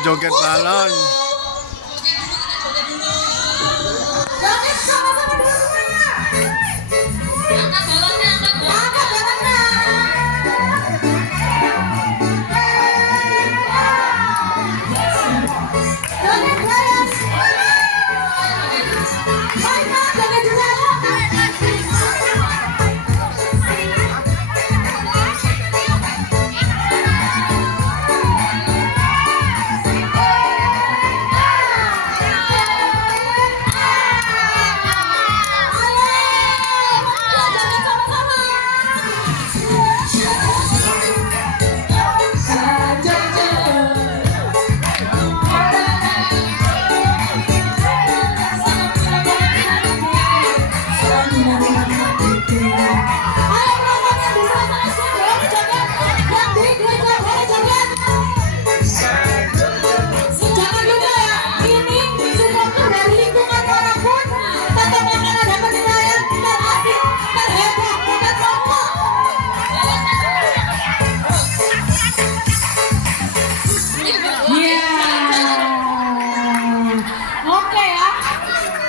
joget balon. Joget sama-sama dulu semuanya. Angkat balonnya, angkat balonnya. Joget guys. Baiklah, joget dulu.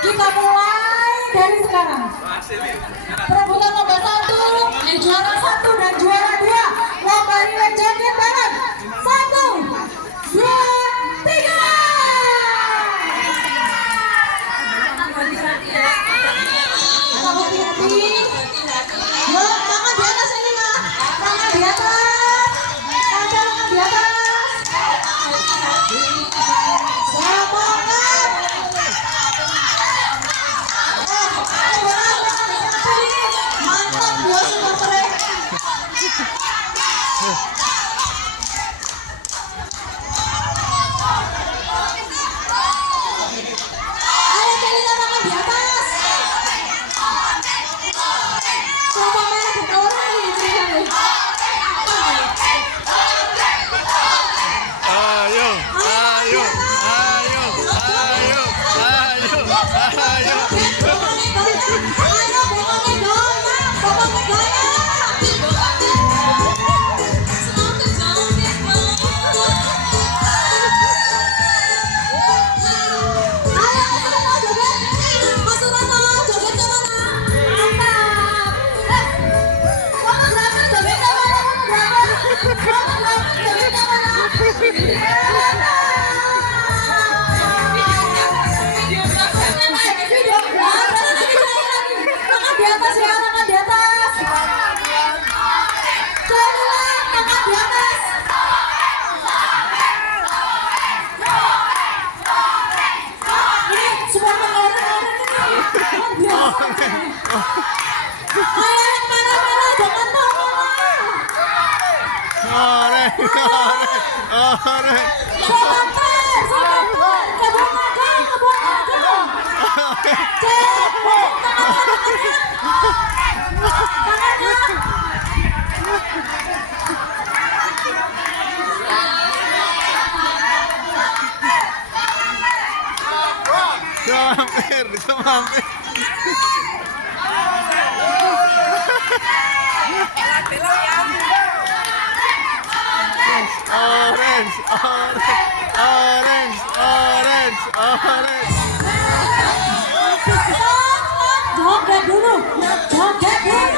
Kita mulai dari sekarang. Perebutan lomba 1, juara 1 dan juara 2. Lomba relay joget balon. 1, 2, 3. Hati-hati. Yuk, tangan di atas ini ya. Tangan di atas. Tangan di atas. Mampir. Orange, orange, orange, orange. Joget dulu, joget dulu.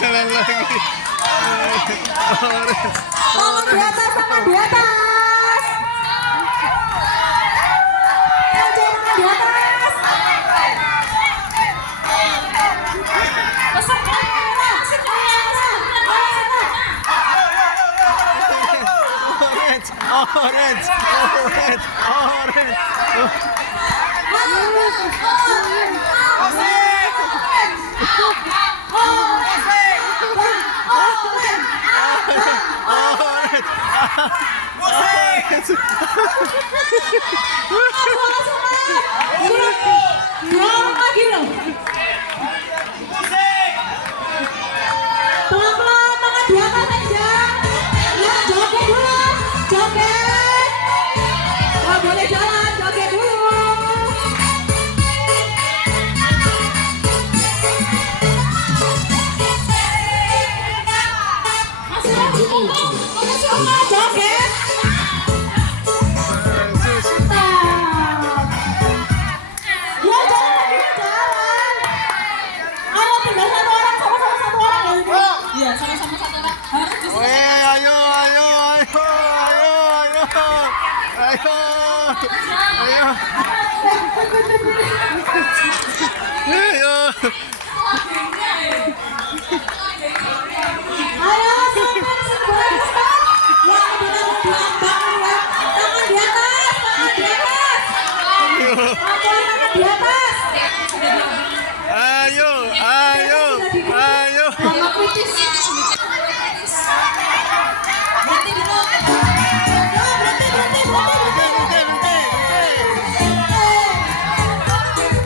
Jalan lagi. Tangan di atas, tangan di atas. Tangan di atas. Besar kamera, orange, orange, orange, orange. Dorong lagi loh. Pelan-pelan, tangan di atas aja. Ya, joget dulu. Joget. Nggak boleh jalan, joget dulu. Masih lagi, joget. Ya, jalan lagi, jalan. Ayo, tinggal satu orang, sama-sama satu orang ya ini. Iya, sama-sama satu orang. Harus di sini. Ayo, ayo, ayo, ayo, ayo, ayo, ayo, ayo. Ayo, sampai sebuah start. Ya, kita bangun ya. Tangan di atas, tangan di atas. Tangan di atas. Ayo, ayo, ayo. Mama kritis. Berhenti dulu. Ayo, berhenti.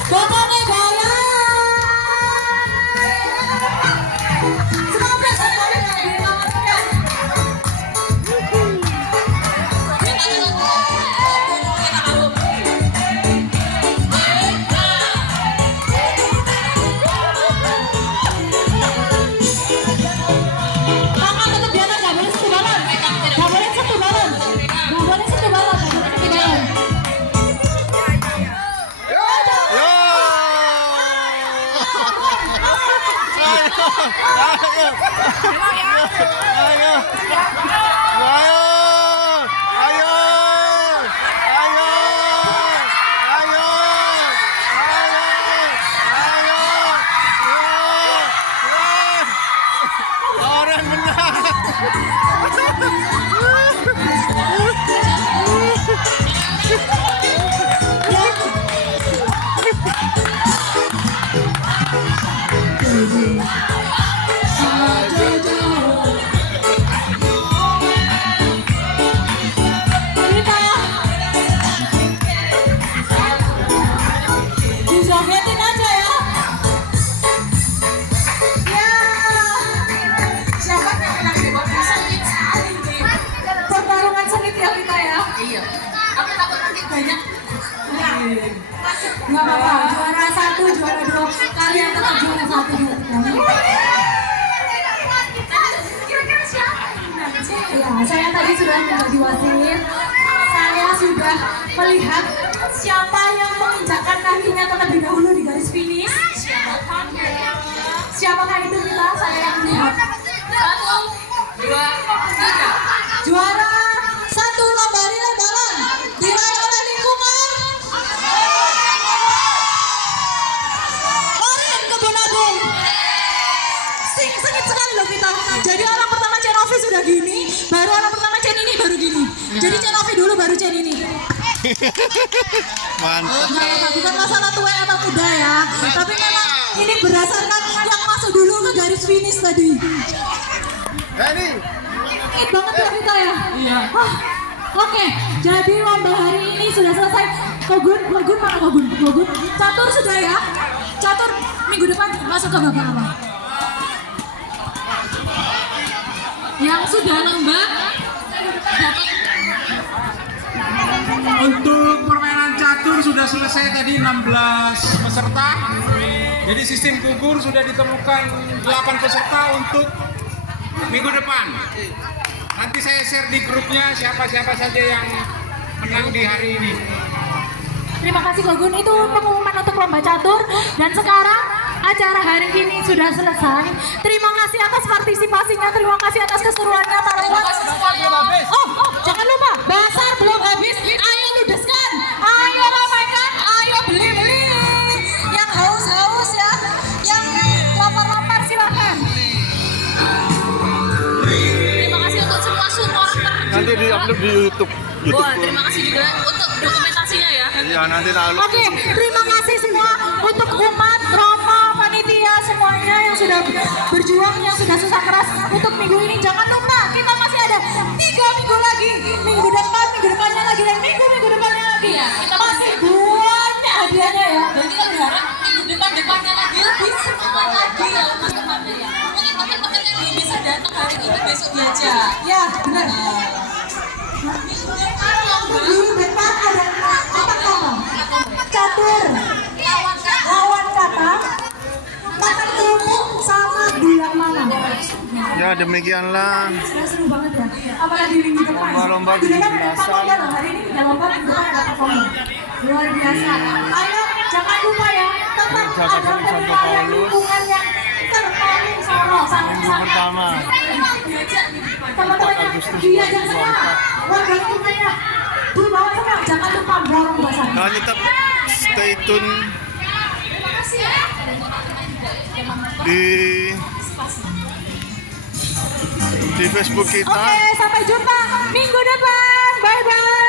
Bapaknya goyang. Semua berasa goyang di tangannya. Tangan tetap di atas, nggak boleh sentuh balon. Nggak boleh sentuh balon. Nggak boleh sentuh balon. Nggak boleh sentuh balon. Yo. Orang menang. Dijogetin aja ya. Ya. Siapa yang menang di bawah sengit sekali nih. Pertarungan sengit ya kita ya. Iya. Aku takut nanti banyak. Nggak apa-apa. Juara 1, juara 2. Kalian tetap juara 1, juara 3. Kira-kira siapa yang menang? Ya, saya tadi sudah menjadi wasit. Saya sudah melihat siapa yang menginjakkan kakinya terlebih dahulu di garis finish. Siapakah itu kita? Saya yang melihat. 1, 2, 3. Juara 1 lomba relay balon diraih oleh lingkungan Oren Kebon Agung. Sengit sekali loh kita. Jadi orang pertama Cenovi sudah gini, baru orang pertama Cen ini baru gini. Jadi Cenovi dulu baru Cen ini. Mantap. Nah, bukan masalah tua atau muda ya, tapi memang ini berdasarkan yang masuk dulu ke garis finish tadi. Ini. Sengit banget ya kita ya. Iya. Oke, jadi lomba hari ini sudah selesai. Kogun mana Kogun? Catur sudah ya. Catur minggu depan masuk ke babak apa? Yang sudah lomba dapat. Untuk permainan catur sudah selesai tadi 16 peserta. Jadi sistem gugur sudah ditemukan 8 peserta untuk minggu depan. Nanti saya share di grupnya siapa-siapa saja yang menang di hari ini. Terima kasih Kogun, itu pengumuman untuk lomba catur. Dan sekarang acara hari ini sudah selesai. Terima kasih atas partisipasinya, terima kasih atas keseruannya para wasit. Oh, jangan lupa, basar belum habis. Ayo ludeskan, ayo ramaikan, ayo beli-beli. Yang haus-haus ya, yang lapar-lapar silakan. Terima kasih untuk semua supporter. Nanti di-upload di YouTube. Wah, terima kasih juga untuk dokumentasinya ya. Iya, nanti tahu. Oke, terima kasih semua untuk umat, Roma, panitia semuanya yang sudah berjuang, yang sudah susah keras untuk minggu ini. Jangan lupa, kita masih ada 3 minggu lagi. Minggu Benar. Di depan ada kotak nama. Catur. Lawan kata. Makan kerupuk sama bulan mana? Ya demikianlah Seru banget ya. Apalagi di depan. lomba-lomba Di depan ada 17-an. lomba loh. Hari ini ada lomba di depan ada lomba. Luar biasa. Ayo jangan lupa ya. Tetap ada penilaian lingkungan yang terpaling Minggu pertama. teman-teman diajak semua warga lingkungannya di bawah semua jangan lupa borong basah. Nah, tetap stay tune di Facebook kita. Oke, sampai jumpa minggu depan. Bye bye.